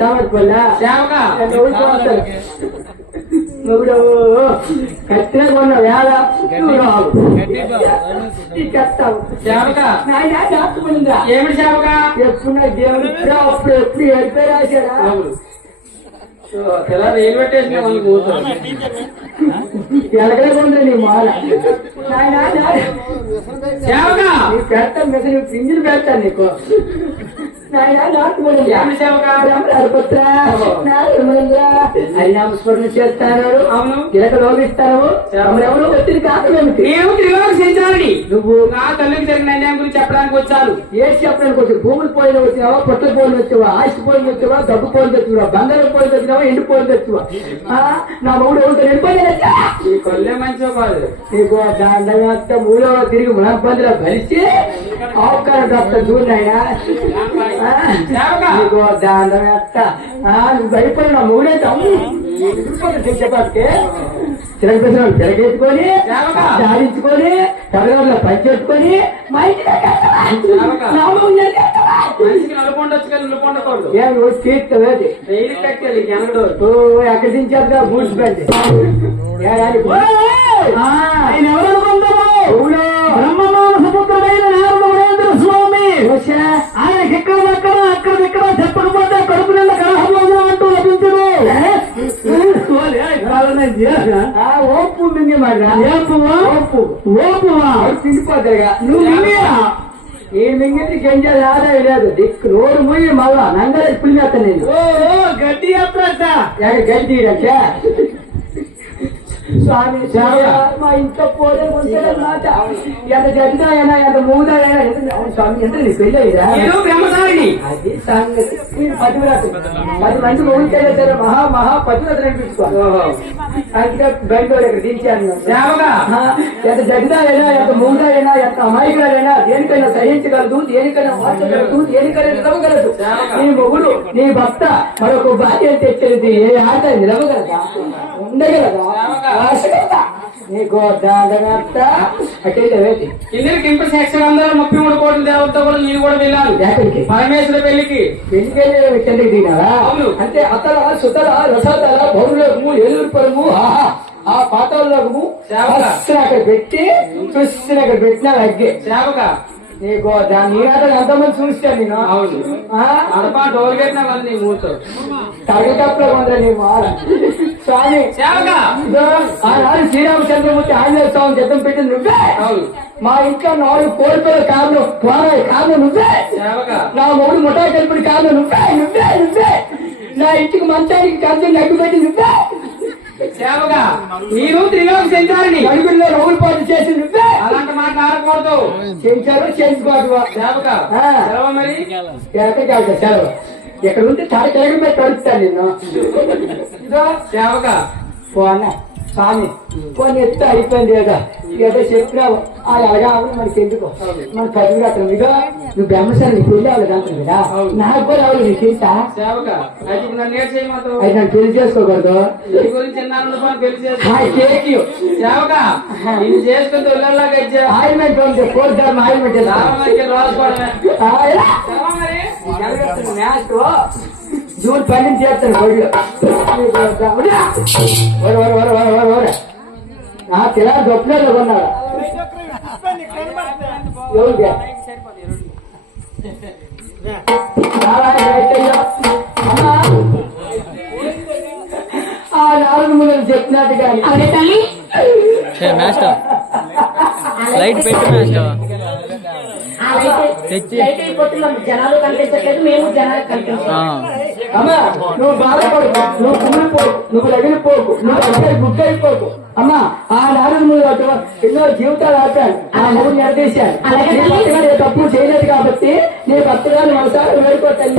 తామరపల్లా మొగుడు కత్తిన కొన్న వేళ ఏమిటి సేవక ఎప్పుడు దేవుడు ఎప్పుడు ఎడిపోయి రాశాడా తెల్లారు ఏం పెట్టేసిన ఎలగలేకుండా నీ మాల నీ పెడతాను మెసేజ్ పింజిలు పెడతాను నీకు హరినామస్మరణ చేస్తాను అవును గిలక లోపిస్తాను ఎవరు ఒత్తిడి కాకమేమిటి నేను త్రిలోకసించాలని నువ్వు నా తల్లికి జరిగిన అన్యాయం గురించి చెప్పడానికి వచ్చాను. ఏది చెప్పడానికి వచ్చి భూములు పోయిన వచ్చినావా పొట్ల పోయిన వచ్చావా ఆస్తి పోయిన వచ్చావా డబ్బు పోయిన వచ్చినావా బంగారం పోయిన వచ్చినావా ఎండు పోయిన వచ్చావా నా మూడు ఎవరితో ఎండిపోయినా ఈ కొల్లే మంచిగా కాదు నీకు దండగత్త మూడవ తిరిగి మునపందిలో కలిసి అవకాశం తప్ప చూడనాయా నీకు దండగత్త నువ్వు భయపడిన మూడే చెప్పకే తిరగ తిరగెత్తుకొని జాడించుకొని తరగతిలో పంచెట్టుకొని మా మనిషికి నలుపొండొచ్చు కానీ నలుపొండకూడదు తీర్చలేదు ఎక్కడి నుంచి బూడ్స్ పెట్టి ఆయన ఎవరనుకుంటారు బ్రహ్మమాన సముద్రుడైన నారాయణ స్వామి ఆయనకి ఎక్కడ అక్కడ చెప్పకపోతే కడుపు నిండా కలహంలో అంటూ లభించడు ఓపు మింగి ఓపువా తిండిపోతాయిగా నువ్వు ఈ మింగితే గంజ ఆదాయం లేదు దిక్కు నోరు మూయి మళ్ళా నంగల పులిమేత నేను గడ్డి గడ్డి స్వామి మా ఇంట్లో పోలే మాట ఎంత జడ్డాయనా ఎంత మూదాయనా స్వామి ఎంత నీ పెళ్ళి అయ్యా అది సంగతి పతివ్రత 10 మంది ఊరికైనా సరే మహా పతివ్రత అనిపించుకో అందుకే బయట ఇక్కడ దించాను ఎంత జడ్డాయనా ఎంత మూదాయనా ఎంత అమాయకులైనా దేనికైనా సహించగలదు దేనికైనా మార్చగలదు దేనికైనా నిలవగలదు నీ మొగుడు నీ భర్త మరొక భార్య తెచ్చేది ఏ ఆట నిలవగలదా ఉండగలదా నీకు కిందకి 33 కోట్ల దేవతతో కూడా నేను కూడా వెళ్ళాను ఎక్కడికి పరమేశ్వర పెళ్లికి కిందకి దిగినారా అంటే అతల సుతల రసతల బౌరులకము ఏలూరుపరము ఆ పాతాళలోకము అక్కడ పెట్టి చూస్తున్న అక్కడ పెట్టినా అగ్గే సేవక నీకు దాని ఎంతమంది చూస్తాను నేను అడపా డోల్గేట్ నీ మూతో తరగతప్పులో ఉందా నీ మాల స్వామి ఆనాడు శ్రీరామచంద్రమూర్తి ఆంజనేయ స్వామి జతం పెట్టింది నువ్వే మా ఇంట్లో 4 కోల్పోయే కారణం పోరాయి కారణం నువ్వే నా మూడు ముఠా కలిపిన కారణం నువ్వే నా ఇంటికి మంచానికి కంచె నగ్గు పెట్టి నువ్వే సేవగా మీరు త్రిలోక సంచారిని అడుగుల్లో రోజులు పాటు చేసి నువ్వే అలాంటి మాట్లాడకూడదు చేయించారు చేయించుకోవద్దు సేవక సెలవు మరి సెలవు ఎక్కడ ఉంటే చాలా తిరగడం మీద తడుస్తాను నిన్ను సేవక పోనా స్వామి పోనీ ఎత్తు అయిపోయింది కదా ఏదో చెప్పినావు అలాగా మనకి ఎందుకు మన పది అక్కడ మీద నువ్వు బ్రహ్మశాల నీకు వెళ్ళి వాళ్ళు అంటారు కదా నాకు కూడా రావాలి నీకు తెలుసా అది నన్ను పెళ్లి చేసుకోకూడదు ఆయిల్మెంట్ ఉంది 4 టర్మ్ ఆయిల్మెంట్ మ్యాచ్ జూన్ 12 చేస్తాను నా తెలా గొప్పలో కొన్నాడు ఆ 4 మూలలు చెప్పినట్టు కానీ లైట్ పెట్టి జనాలు కనిపించట్లేదు మేము జనాలు కనిపించాం అమ్మా నువ్వు బాధపడకు నువ్వు కుమిలిపోకు నువ్వు రగిలిపోకు నువ్వు అక్కడ గుడ్డైపోకు అమ్మా ఆ 4 మూడు ఎన్నో జీవితాలు ఆపాను ఆ 3 నిలదీశాను తప్పు చేయలేదు కాబట్టి నీ భర్తగారు మనసారి వేడుకోవాలి